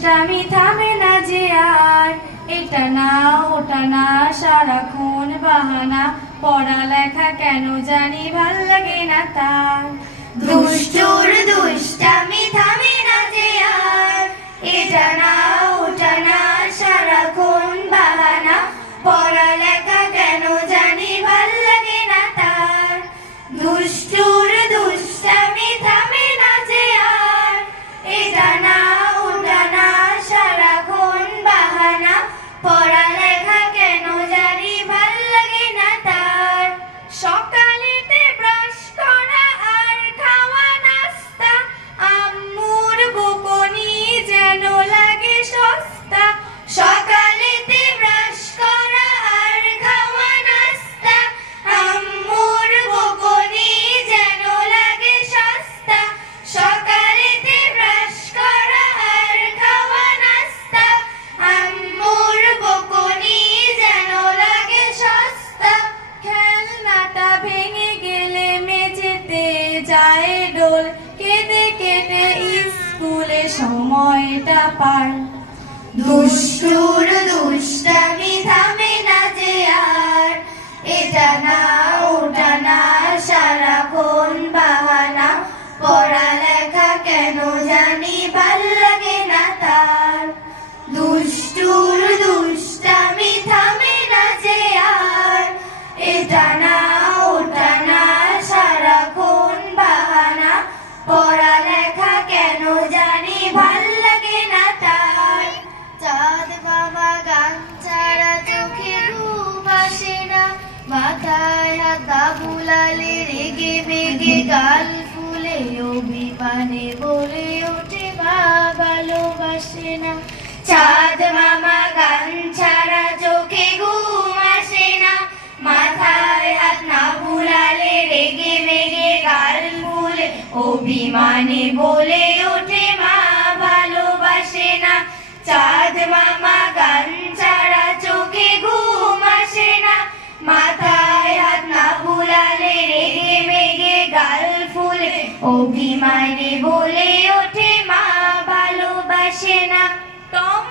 দুষ্টামি থামে না যে আর, এটা না ওটা না সারাক্ষণ বাহানা, পড়ালেখা কেন জানি ভাল লাগে না তার। দুষ্টুর দুষ্টামি থামে না যে আর, এটা না ওটা না সারাক্ষণ বাহানা, পড়ালেখা কেন জানি ভাল লাগে না তার। দুষ্টুর দুষ্টামি থামে না যে আর, এটা না ওটা না সারাক্ষণ বাহানা, পড়ালেখা কেন জানি ভাল লাগে না তার। সকালেতে ব্রাশ করা আর খাওয়া নাস্তা, আম্মুর বকুনি যেন লাগে সস্তা। সকালেতে ব্রাশ করা আর খাওয়া নাস্তা, আম্মুর বকুনি যেন লাগে সস্তা। সকালেতে ব্রাশ করা আর খাওয়া নাস্তা, আম্মুর বকুনি যেন লাগে সস্তা। খেলনাটা ভেঙে গেলে মেঝেতে যায় ডোল, কেঁদে কেটে স্কুলে সময়টা পার। দুষ্টুর দুষ্টামি থামে না যে আর, এটা না ওটা না সারাক্ষণ বাহানা, পড়ালেখা কেন জানি ভাল লাগে না তার। দুষ্টুর দুষ্টামি থামে না যে আর, এটা না ওটা না সারাক্ষণ বাহানা, পড়ালেখা কেন জানি ভাল লাগে না তার। চাঁদ মামা গান ছাড়া চোখে ঘুম আসে না, মাথায় হাতা বুলালে রেগে মেগে গাল ফুলে অভিমানে বলে ওঠে মা ভালোবাসে না। চাঁদ মামা গান ছাড়া চোখে ঘুম আসে না, মাথায় হাত না বুলালে রেগে মেগে গাল ফুলে অভিমানে বলে ওঠে মা ভালোবাসে না। চাঁদ মামা গান ছাড়া চোখে ঘুম আসে না, মাথায় হাত না বুলালে রেগে মেগে গাল ফুলে অভিমানে বলে ওঠে মা ভালোবাসে না। টম